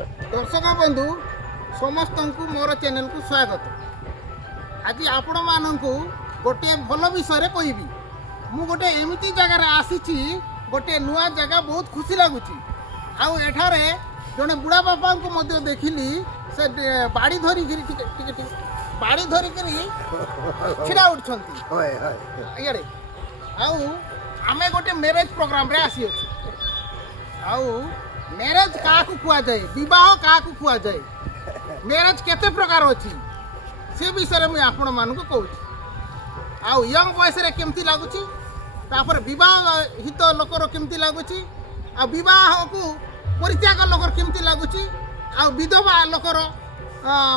दर्शक बंधु समस्त को मोर चैनल को स्वागत। आज आपण मानक गोटे भल विषय कहबी। मु गोटे एमती जगार आसी गोटे नुआ जगह बहुत खुशी लगुच। आठारे जड़े बुढ़ा बापा को देखिली से बाड़ी धरिकी बाड़ी धरिकी छिड़ा उठती इे आमे गोटे मैरेज प्रोग्राम रे आसी मैरेज क्या कह जाए विवाह क्या कह जाए मैरेज केते प्रकार अच्छी से विषय मुझे आपण मान कहूँ। आउ यंग बयस केमती लगुच विवाहित लोकर केमती लगुच आवाह को परित्याग लोकर केमती लगुच आ विधवा लोकर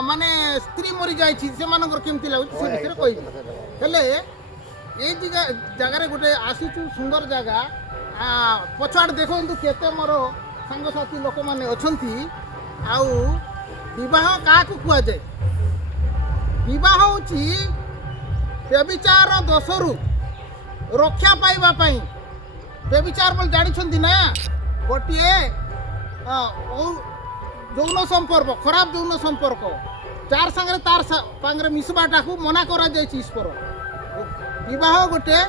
माने स्त्री मरी जाए केमती लगुच से विषय कह हेले ये जगार गोटे आसीचु सुंदर जगह पछाड़ देखु केते मोर सांगसाथी लोक मैंने अच्छा आवाह क्या कह जाए विवाह हूँ व्यभिचार दोषरु रक्षा पाइबापी व्यभिचार बोल जानी ना गोटे यौन संपर्क खराब यौन संपर्क जार सांगे तार सांगे मिसवाटा को मना करा ईश्वर विवाह गोटे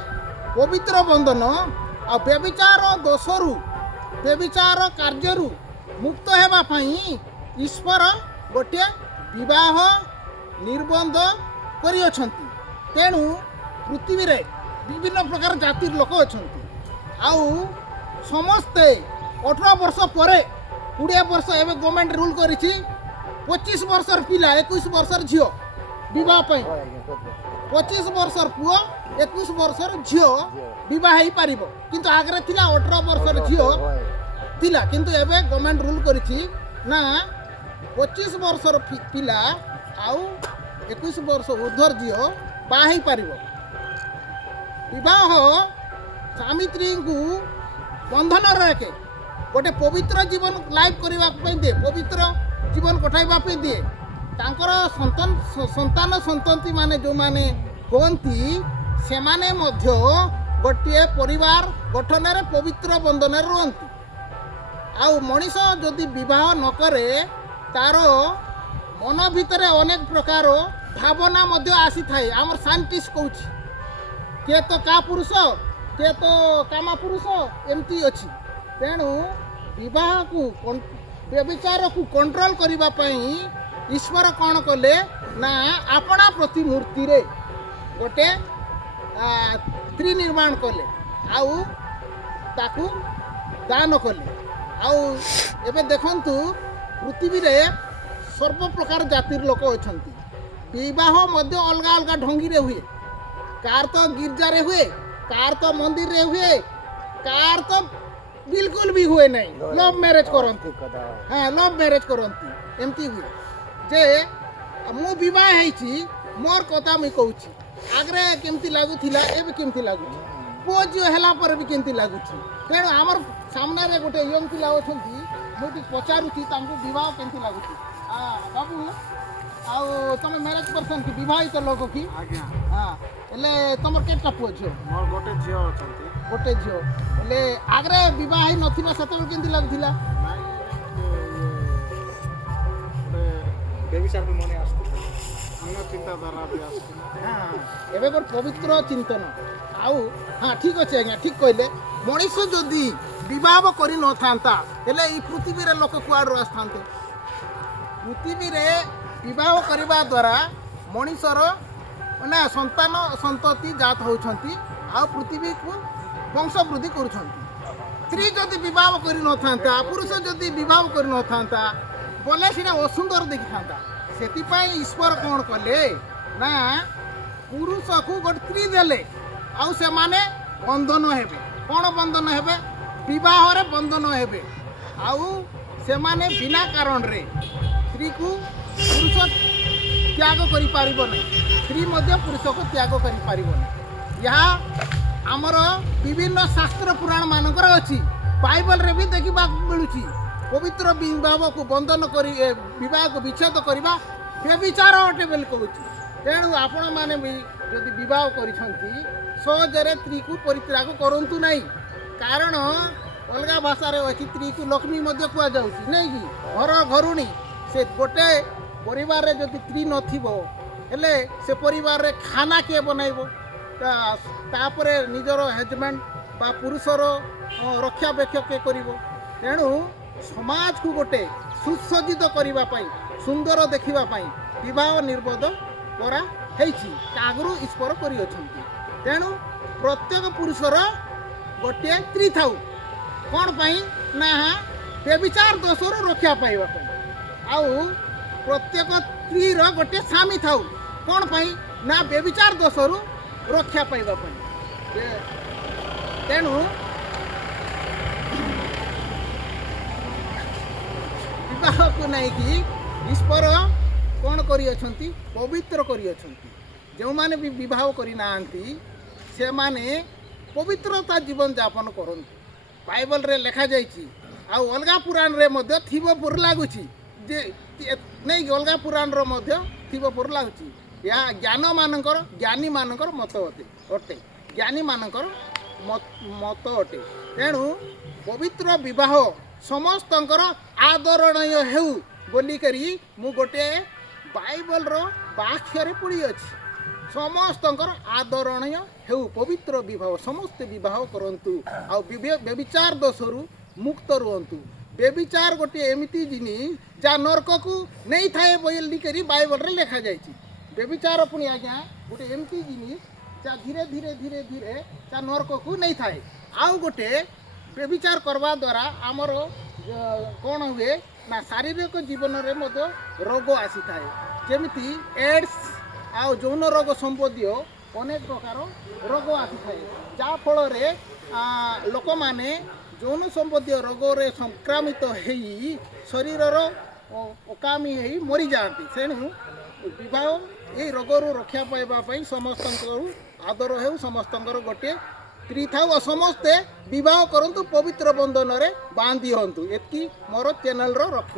पवित्र बंधन आ व्यभिचार दोषरु व्यभिचार कार्यरु मुक्त होगापी ईश्वर गोटे विवाह निर्बंध कर तेणु पृथ्वी रे विभिन्न प्रकार जाति लोक अच्छा समस्ते 18 वर्ष पर 20 वर्ष एवं गवर्नमेंट रूल कर 25 वर्षर पिला 21 वर्षर झील बहुत 25 वर्षर पुओ 21 वर्षर झील बहुत हो पार किंतु आगे थिला 18 वर्षर झील थिला किंतु एबे गवर्नमेंट रूल करिछि ना 25 वर्षर पिला आउ 21 वर्ष ऊर्ध्वर झील बाहा हो पार विवाह स्वामी स्त्री को बंधन रखे गोटे पवित्र जीवन लाइफ करने दिए पवित्र जीवन कटाइवाई दिए तांकर संतान संतति माने जो माने कहती से माने मध्य गोटे परिवार गठन रे पवित्र बंधन रुहंती आउ मनीष जदि विवाह न करे तार मन भितर अनेक प्रकार भावना मध्य आसी थाए आमर साइंटिस्ट कहूँ किए तो का पुरुष किए तो कामा पुरुष एमती अच्छी तेणु विवाह को व्यभिचार को कंट्रोल करने ईश्वर कौन कले ना अपना प्रतिमूर्ति रे गोटे स्त्री निर्माण कले आउ ताकू दान कले आउ एबे देखंतु पृथ्वी रे सर्व प्रकार जातिर लोक अच्छा विवाह मध्य अलग अलग ढंगी रे हुए कार तो गिरजा रे हुए कार तो मंदिर रे हुए कार तो बिल्कुल भी हुए नहीं लव मैरिज करती हाँ लव मैरिज करती एमती हुए जे मु विवाह है मोर कथा मुई कहूँ आगे केमती लगुला एवं केमती लगुच पुओ झील है भी केमती लगुच तेणु आमर सामने रे गोटे यंग पिला अच्छा मुझे पचारूँ विवाह केमती लगुच बाबू आउ तुम मैरिज पर्सन की विवाहित लोक की हाँ हेले तुम केटा पुओ झील मोर गोटे झील अच्छा गोटे झील हेले आगे विवाह नथिबा सेतबेल केमती लगुला बेबिचार भी मने आसुला अन्य चिंताधारा भी आसुला हाँ एबे गोटे पवित्र चिंतन आउ हाँ ठीक अच्छे आज्ञा ठीक कहले मनीष जदि विवाह करि न थांता हेले ई पृथ्वी रे लोक कुआडू आसथांते पृथ्वी रे विवाह करने द्वारा मनीषर ना संतान संतति जात होती आ पृथ्वी को वंश वृद्धि कर स्त्री जदि विवाह कर न था पुरुष जदि विवाह कर न था बोले सीटा असुंदर देखी था से ईश्वर कौन कले ना पुरुष को गोटे स्त्री देले आउ से माने बंधन हेबे कौन बंधन हेबे विवाह रे बंधन हेबे आउ से माने बिना कारण रे स्त्री को पुरुष त्याग करि पारिबो नहीं स्त्री मध्य पुरुष को त्याग करि पारिबो नहीं यह आमर विभिन्न शास्त्र पुराण मानकर अच्छी बाइबल रे भी देखा मिलूँ पवित्र विवाह को बंधन कर विवाह को विच्छेद करवा व्यभिचार अटे बोली कहूँ तेणु आपण मैंने भी जदि विवाह कर सहजरे स्त्री को परित्याग करंतु नहीं कारण अलगा भाषा रे अच्छी स्त्री को लक्ष्मी मध्य कुआ जाउची नहीं कि घर घरुणी से गोटे परिवार रे जदि स्त्री नथिबो हेले से परिवार रे खाना के बनाइबो तापरे निजर हजबैंड बा पुरुषर रक्षा बेक्ष के करिवो तेणु समाज को गोटे सुसज्जित करबा पई सुंदर देखिबा पई विवाह निर्बोध करा हेछि आगरू ईश्वर करि अछंती तेणु प्रत्येक पुरुषर गोटे स्त्री थाउ कौन पाई ना व्यभिचार दोषर रक्षा पाइबा पई आउ प्रत्येक स्त्री गोटे स्वामी थाउ कौन पाई ना व्यभिचार दोषर रक्षा पाइबा पई तेणु विवाह को नहीं कि ईश्वर कौन करी अछंती पवित्र करी अछंती जो माने भी विवाह करी नांती से माने पवित्रता जीवन यापन करंतु बाइबल रे लिखा जाइछि आ अलगा पुराण रे मध्य थिबो पुर लागुछि जे नहीं अलगा पुराण रो मध्य थिबो पुर लागुछि या ज्ञानी मानकर मत अटे ज्ञानी मानकर मत अटे तेणु पवित्र विवाह समस्तंकर आदरणीय हेउ बोली करी मु गोटे बाइबल रो वाक्य रे पढ़ी अछि समस्तंकर आदरणीय हेउ पवित्र विवाह समस्त विवाह करंतु आ व्यभिचार दोषरु मुक्त रुहंतु व्यभिचार गोटे एमिति जिनिस जा नरक को नहीं थाए बोली करी बाइबल रे लिखा जाइछि व्यभिचार पुनी आज्ञा गोटे एमिति जिनिस जा धीरे धीरे धीरे धीरे जा नरक को नहीं थाए आउ गोटे व्यभिचार करवा द्वारा आमर कौन हुए ना शारीरिक जीवन रे मध्य रोग आसी थाए जेमिति एड्स आ यौन रोग संबंधी अनेक प्रकार रोग आसी थाए जा फल रे लोक माने यौन संबंधी रोग रे संक्रामित हेई शरीरर अकामी हेई मरी जाती तेणु विवाह ये रोगरू रक्षा पाइबा समस्त आदर हेउ समस्त गोटे स्त्री थाउ समस्ते विवाह करंतु पवित्र बंधन रे बांधी हंतु एति मोर चैनल रो रक्ष।